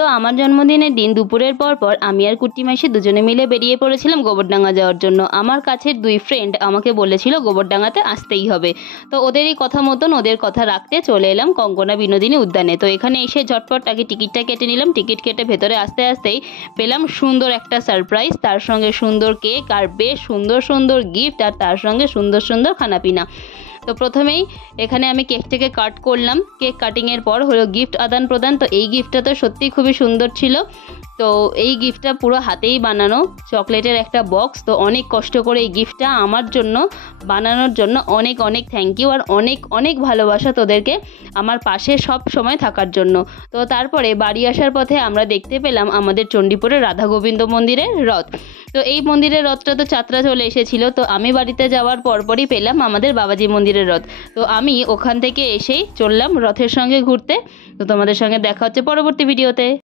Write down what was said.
তো আমার জন্মদিনের দিন দুপুরের পর আমি আর কুট্টি মাসি দুজনে মিলে বেরিয়ে পড়েছিলাম গোবরডাঙ্গা যাওয়ার জন্য। আমার কাছের দুই ফ্রেন্ড আমাকে বলেছিল গোবরডাঙ্গাতে আসতেই হবে, তো ওদেরই কথা মতন ওদের কথা রাখতে চলে এলাম কঙ্কনা বিনোদিনী উদ্যানে। তো এখানে এসে ঝটপট আগে টিকিটটা কেটে নিলাম। টিকিট কেটে ভেতরে আসতে আসতেই পেলাম সুন্দর একটা সারপ্রাইজ, তার সঙ্গে সুন্দর কেক আর বেশ সুন্দর সুন্দর গিফট, আর তার সঙ্গে সুন্দর সুন্দর খানাপিনা। তো প্রথমেই এখানে আমি কেকটাকে কাট করলাম। কেক কাটিংয়ের পর হলো গিফট আদান প্রদান। তো এই গিফটটা তো সত্যিই খুবই সুন্দর ছিল। তো এই গিফটটা পুরো হাতেই বানানো চকলেটের একটা বক্স। তো অনেক কষ্ট করে এই গিফটটা আমার জন্য বানানোর জন্য অনেক অনেক থ্যাংক ইউ, আর অনেক অনেক ভালোবাসা তোদেরকে আমার পাশে সব সময় থাকার জন্য। তো তারপরে বাড়ি আসার পথে আমরা দেখতে পেলাম আমাদের চণ্ডীপুরের রাধা গোবিন্দ মন্দিরের রথ। তো এই মন্দিরের রথটা তো যাত্রা চলে এসেছিল। তো আমি বাড়িতে যাওয়ার পরপরই পেলাম আমাদের বাবাজি মন্দিরের রথ। তো আমি ওখান থেকে এসেই চললাম রথের সঙ্গে ঘুরতে। তো তোমাদের সঙ্গে দেখা হচ্ছে পরবর্তী ভিডিওতে।